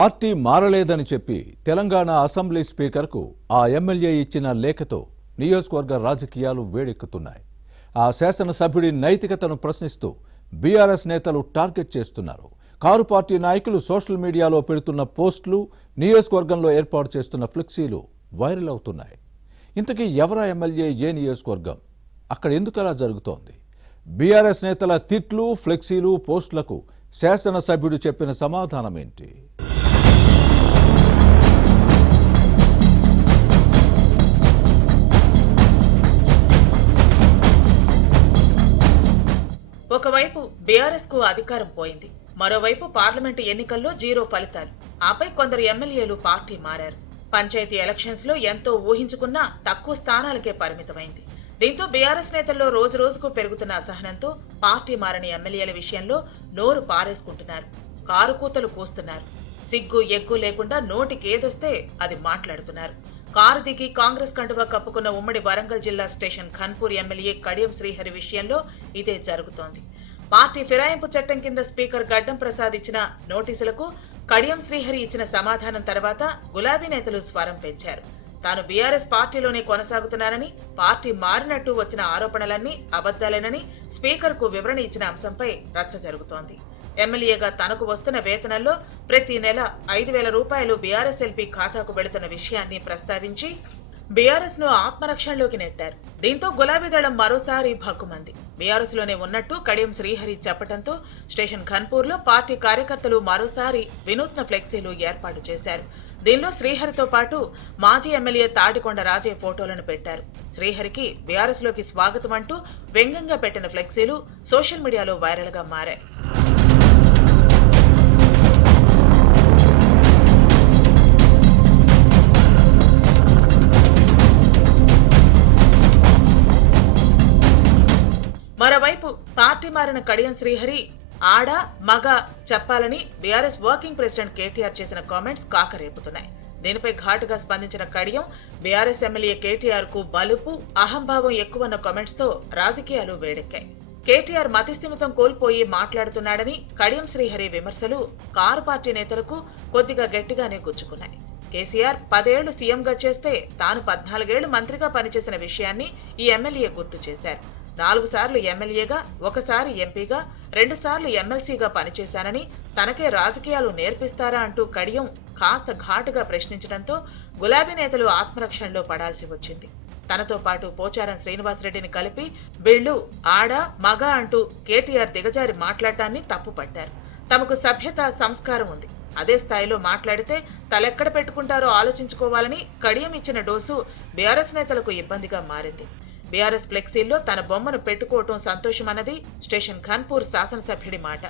Party మారలేదని చెప్పి Telangana assembly స్పీకర్కు ఆ MLA ఇచ్చిన లేఖతో నియోజకవర్గ రాజకీయాలు వేడెక్కుతున్నాయి. ఆ శాసనసభ్యుడి నైతికతను ప్రశ్నిస్తూ బీఆర్ఎస్ నేతలు టార్గెట్ చేస్తున్నారు. కారు పార్టీ నాయకులు సోషల్ మీడియాలో పెడుతున్న పోస్టులు, నియోజకవర్గంలో ఏర్పాటు చేస్తున్న ఫ్లెక్సీలు వైరల్ అవుతున్నాయి. ఇంతకీ ఎవరా ఎమ్మెల్యే, ఏ నియోజకవర్గం, అక్కడ ఎందుకలా జరుగుతోంది? బీఆర్ఎస్ నేతల తిట్లు, ఫ్లెక్సీలు, పోస్టులకు శాసనసభ్యుడు చెప్పిన సమాధానమేంటి? ఒకవైపు బీఆర్ఎస్ కు అధికారం పోయింది, మరోవైపు పార్లమెంటు ఎన్నికల్లో జీరో ఫలితాలు. ఆపై కొందరు ఎమ్మెల్యేలు పార్టీ మారారు. పంచాయతీ ఎలక్షన్స్ లో ఎంతో ఊహించుకున్నా తక్కువ స్థానాలకే పరిమితమైంది. దీంతో బీఆర్ఎస్ నేతల్లో రోజు రోజుకు పెరుగుతున్న అసహనంతో పార్టీ మారని ఎమ్మెల్యేల విషయంలో నోరు పారేసుకుంటున్నారు, కారు కూతలు కూస్తున్నారు. సిగ్గు ఎగ్గు లేకుండా నోటికేదొస్తే అది మాట్లాడుతున్నారు. కారు దిగి కాంగ్రెస్ కండువా కప్పుకున్న ఉమ్మడి వరంగల్ జిల్లా స్టేషన్ ఖన్పూర్ ఎమ్మెల్యే కడియం శ్రీహరి విషయంలో ఇదే జరుగుతోంది. పార్టీ ఫిరాయింపు చట్టం కింద స్పీకర్ గడ్డం ప్రసాద్ ఇచ్చిన నోటీసులకు కడియం శ్రీహరి ఇచ్చిన సమాధానం తర్వాత గులాబీ నేతలు స్వరం పెంచారు. తాను బీఆర్ఎస్ పార్టీలోనే కొనసాగుతున్నానని, పార్టీ మారినట్టు వచ్చిన ఆరోపణలన్నీ అబద్దాలేనని స్పీకర్ కు వివరణ ఇచ్చిన అంశంపై రచ్చ జరుగుతోంది. ఎమ్మెల్యేగా తనకు వస్తున్న వేతనంలో ప్రతి నెల 5,000 రూపాయలు బీఆర్ఎస్ ఎల్పీ ఖాతాకు వెళుతున్న విషయాన్ని ప్రస్తావించి బీఆర్ఎస్ ను ఆత్మరక్షణలోకి నెట్టారు. దీంతో గులాబీ దళం మరోసారి భగ్గుమంది. బీఆర్ఎస్ లోనే ఉన్నట్టు కడియం శ్రీహరి చెప్పడంతో స్టేషన్ ఖన్పూర్ లో పార్టీ కార్యకర్తలు మరోసారి వినూత్న ఫ్లెక్సీలు ఏర్పాటు చేశారు. దీనిలో శ్రీహరితో పాటు మాజీ ఎమ్మెల్యే తాడికొండ రాజయ్య ఫోటోలను పెట్టారు. శ్రీహరికి బీఆర్ఎస్ లోకి స్వాగతం అంటూ వ్యంగ్యంగా పెట్టిన ఫ్లెక్సీలు సోషల్ మీడియాలో వైరల్ గా మారాయి. మరోవైపు పార్టీ మారిన కడియం శ్రీహరి ఆడ మగ చెప్పాలని బీఆర్ఎస్ వర్కింగ్ ప్రెసిడెంట్ కేటీఆర్ చేసిన కామెంట్స్ కాకరేపుతున్నాయి. దీనిపై ఘాటుగా స్పందించిన కడియం బీఆర్ఎస్ ఎమ్మెల్యే కేటీఆర్ కు బలుపు, అహంభావం ఎక్కువన్న కామెంట్స్ తో రాజకీయాలు వేడెక్కాయి. కేటీఆర్ మతిస్థిమితం కోల్పోయి మాట్లాడుతున్నాడని కడియం శ్రీహరి విమర్శలు కారు పార్టీ నేతలకు కొద్దిగా గట్టిగానే గుచ్చుకున్నాయి. కేసీఆర్ 10 ఏళ్లు సీఎంగా చేస్తే తాను 14 ఏళ్లు మంత్రిగా పనిచేసిన విషయాన్ని ఈ ఎమ్మెల్యే గుర్తు చేశారు. 4 సార్లు ఎమ్మెల్యేగా, 1 సారి ఎంపీగా, 2 సార్లు ఎమ్మెల్సీగా పనిచేశానని తనకే రాజకీయాలు నేర్పిస్తారా అంటూ కడియం కాస్త ఘాటుగా ప్రశ్నించడంతో గులాబీ నేతలు ఆత్మరక్షణలో పడాల్సి వచ్చింది. తనతో పాటు పోచారం శ్రీనివాసరెడ్డిని కలిపి వీళ్లు ఆడ మగ అంటూ కేటీఆర్ దిగజారి మాట్లాడటాన్ని తప్పుపట్టారు. తమకు సభ్యత, సంస్కారం ఉంది, అదే స్థాయిలో మాట్లాడితే తలెక్కడ పెట్టుకుంటారో ఆలోచించుకోవాలని కడియం ఇచ్చిన డోసు బీఆర్ఎస్ నేతలకు ఇబ్బందిగా మారింది. బీఆర్ఎస్ ఫ్లెక్సీల్లో తన బొమ్మను పెట్టుకోవటం సంతోషమన్నది స్టేషన్ ఖన్పూర్ శాసనసభ్యుడి మాట.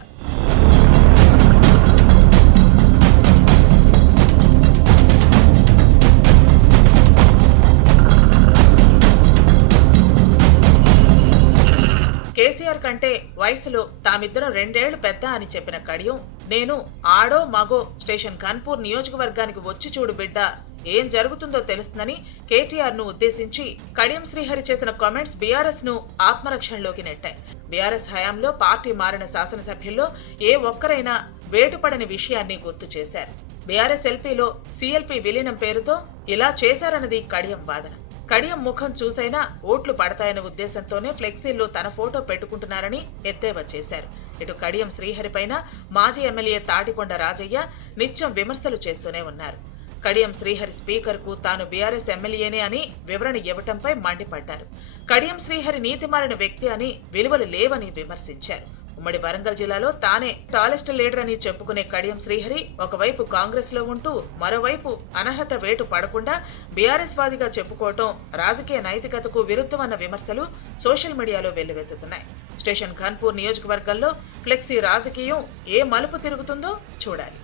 కేసీఆర్ కంటే వయసులో తామిద్దరం 2 ఏళ్లు పెద్ద అని చెప్పిన కడియం, నేను ఆడో మగో స్టేషన్ ఖన్పూర్ నియోజకవర్గానికి వచ్చి చూడు బిడ్డ, ఏం జరుగుతుందో తెలుస్తుందని కేటీఆర్ ను ఉద్దేశించి కడియం శ్రీహరి చేసిన కామెంట్స్ బీఆర్ఎస్ ను ఆత్మరక్షణలోకి నెట్టాయి. బీఆర్ఎస్ హయాంలో పార్టీ మారిన శాసనసభ్యుల్లో ఏ ఒక్కరైనా వేటుపడని విషయాన్ని గుర్తు చేశారు. బీఆర్ఎస్ ఎల్పీలో సీఎల్పీ విలీనం పేరుతో ఇలా చేశారన్నది కడియం వాదన. కడియం ముఖం చూసైనా ఓట్లు పడతాయనే ఉద్దేశంతోనే ఫ్లెక్సీల్లో తన ఫోటో పెట్టుకుంటున్నారని ఎద్దేవా చేశారు. ఇటు కడియం శ్రీహరి పైన మాజీ ఎమ్మెల్యే తాడికొండ రాజయ్య నిత్యం విమర్శలు చేస్తూనే ఉన్నారు. కడియం శ్రీహరి స్పీకర్ కు తాను బీఆర్ఎస్ ఎమ్మెల్యేనే అని వివరణ ఇవ్వటంపై మండిపడ్డారు. కడియం శ్రీహరి నీతిమాలిన వ్యక్తి అని, విలువలు లేవని విమర్శించారు. ఉమ్మడి వరంగల్ జిల్లాలో తానే టాలెస్ట్ లీడర్ అని చెప్పుకునే కడియం శ్రీహరి ఒకవైపు కాంగ్రెస్ లో ఉంటూ మరోవైపు అనర్హత వేటు పడకుండా బీఆర్ఎస్ వాదిగా చెప్పుకోవటం రాజకీయ నైతికతకు విరుద్ధమన్న విమర్శలు సోషల్ మీడియాలో వెల్లువెత్తుతున్నాయి. స్టేషన్ ఖన్పూర్ నియోజకవర్గంలో ఫ్లెక్సీ రాజకీయం ఏ మలుపు తిరుగుతుందో చూడాలి.